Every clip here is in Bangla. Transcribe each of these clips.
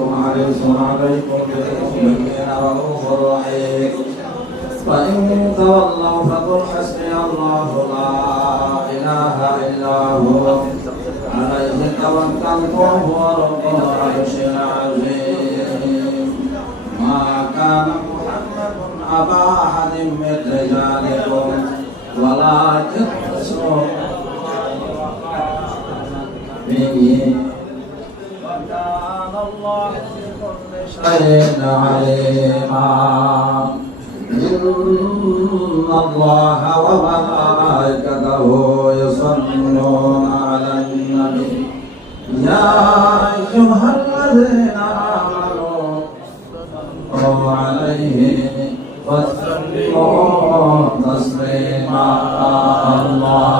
أنتم حريص عليكم رؤوف رحيم فإن تولوا فقل حسبي الله لا إله إلا هو عليه توكلت وهو رب العرش العظيم ما كان محمد أبا أحد من رجالكم ولكن رسول به الله بكل شيء عليما إن الله وملائكته يصلون على النبي. يا أيها الذين آمنوا صلوا عليه وسلموا تسليما. اللهم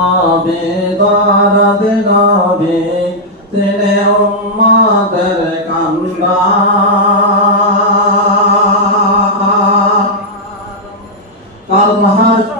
নবী দরদ তেরে তিনি উম্মতের কান্দা কাল হাসরে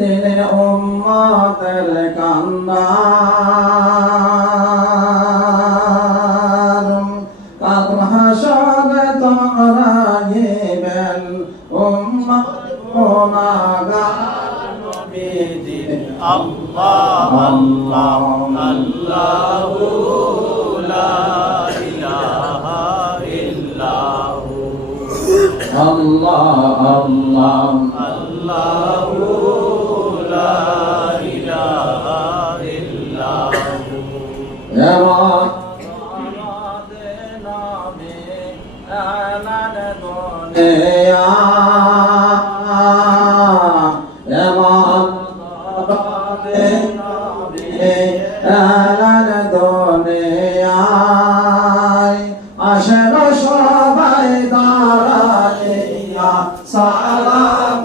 তিনি উম্মতের কান্দার কাল হাসরে তোমরা গেবেন উম্মত গুনাহগার নবীজির আল্লাহ। আল্লাহ আল্লাহ লা ইলাহা ইল্লাহু আল্লাহ আল্লাহ আল্লাহ। আসেন সবাই দাঁড়াইয়া সালাম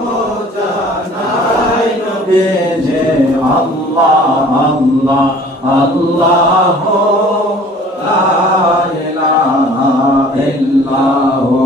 জানাই নবীজে আল্লাহ আল্লাহ আল্লাহ লা ইলাহা ইল্লাহু